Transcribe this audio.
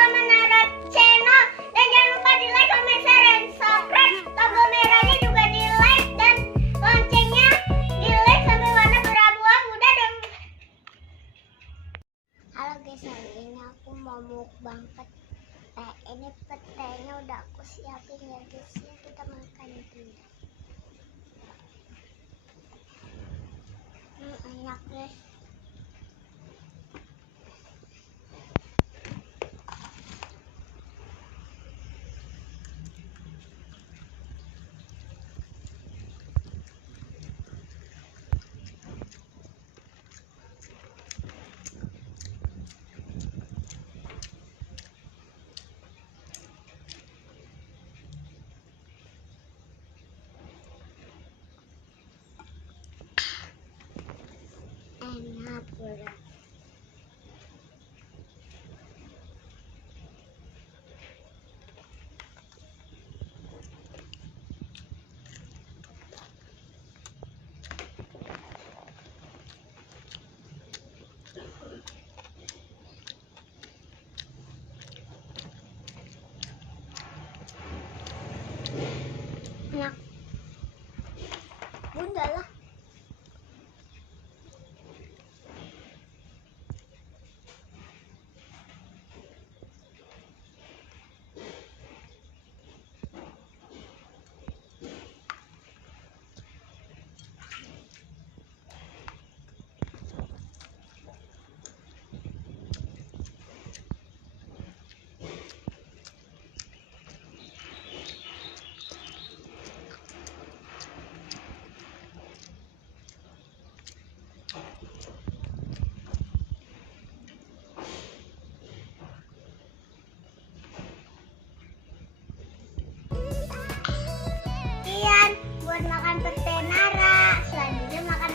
sama Nara Channel. Dan jangan lupa di like, comment, share, dan subscribe. Tombol merahnya juga di like dan loncengnya di like sampai warna berabu-abu. Dadah. Halo guys, hari ini aku mau mukbang pete. Ini petenya udah aku siapin ya guys. Ya, kita makan dulu. Enak guys. Enak banget. Enak. Bunda lah. Buat makan pete Nara, selanjutnya makan